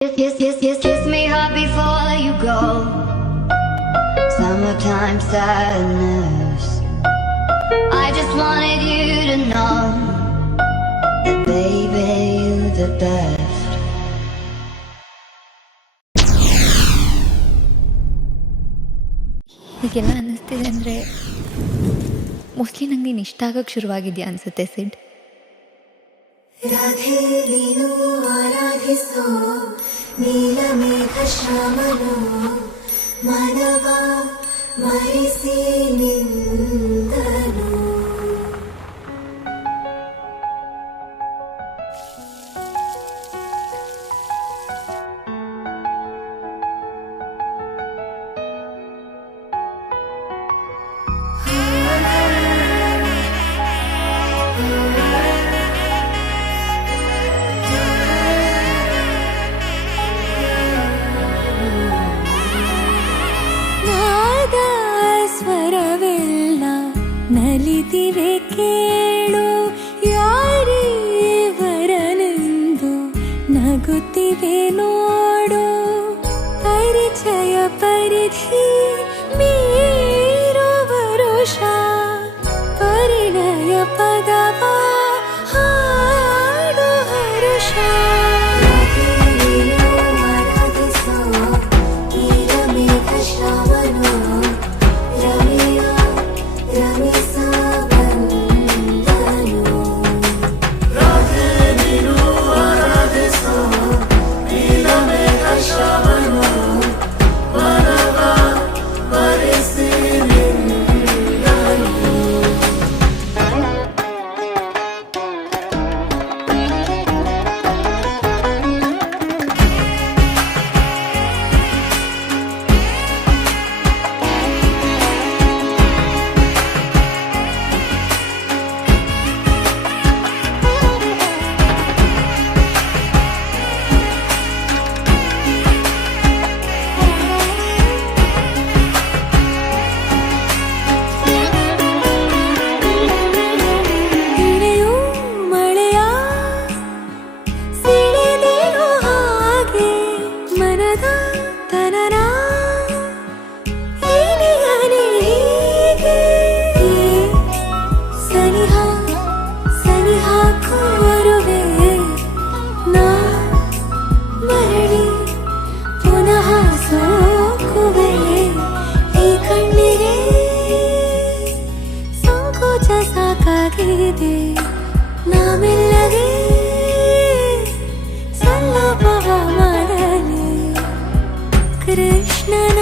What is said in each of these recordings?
Kiss me hard before you go. Summertime sadness. I just wanted you to know that baby you're the best. ಹೀಗೆಲ್ಲ ಅನ್ನಿಸ್ತಿದೆ ಅಂದರೆ mostly ನಂಗೆ ನೀನು ಇಷ್ಟ ಆಗೋಕ್ಕೆ ಶುರುವಾಗಿದೆಯಾ ಅನಿಸುತ್ತೆ ಸಿಡ್. ರಾಧೆ ನೀನು ಆರಾಧಿಸೋ ನೀಲಮೇಘ ಶ್ಯಾಮನೋ ಮಾನವ ಮರಿಸಿ ನಿಂದನು. ನಲಿದಿವೆ ಕೇಳು ಯಾರೇ ವರನೆಂದು ನಗುತ್ತಿವೆ ನೋಡು. ಪರಿಚಯ ಪರಿಧಿ ಮೀರೋ ವರುಷ ಪರಿಣಯ ಪದವ ಹಾಡು ಹರುಷ. ಆರಾಧಿಸೋ ನೀಲಮೇಘ ಶ್ಯಾಮನೋ ರಮೆಯ ರಮಿಸ ಸಾಕಾಗಿದೆ ನಾಮೆಲ್ಲಗೆ ಸಲ್ಲಪವ ಮಾಡಲಿ. ಕೃಷ್ಣನ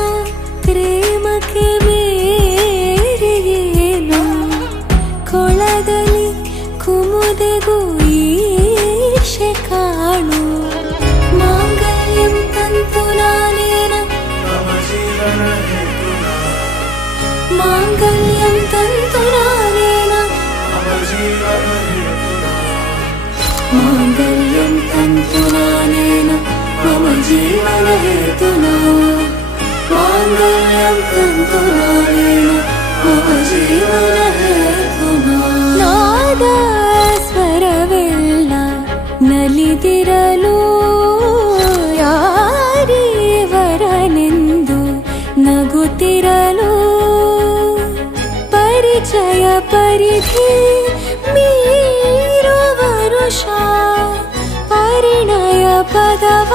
ಪ್ರೇಮಕ್ಕೆ ಬೇರೆಯೇನು ಕೊಳದಲ್ಲಿ ಕುಮುದೆಗೂ ಈಶೆ ಕಾಣು. ಮಾಂಗಲ್ಯಂ ತಂತು ನಾನೇನ ಮಾಂಗಲ್ಯಂ ತಂತು ನಾನೇನ ಮಾಂಗಲ್ಯಂ ತಂತು ನಾನೇನ ಮಮ ಜೀವನ ಹೇತುನಾ. ಮಾಂಗಲ್ಯಂ ತಂತು ನಾನೇನ ಮಮ ಜೀವನ ಹೇತುನಾ. ನಾದ ಸ್ವರವೆಲ್ಲ ನಲಿದಿರಲು ಯಾರೇ ವರನೆಂದು ನಗುತ್ತಿರಲು. ಪರಿಚಯ ಪರಿಧಿ ಮೀರೋ ವರುಷ ಪರಿಣಯ ಪದವ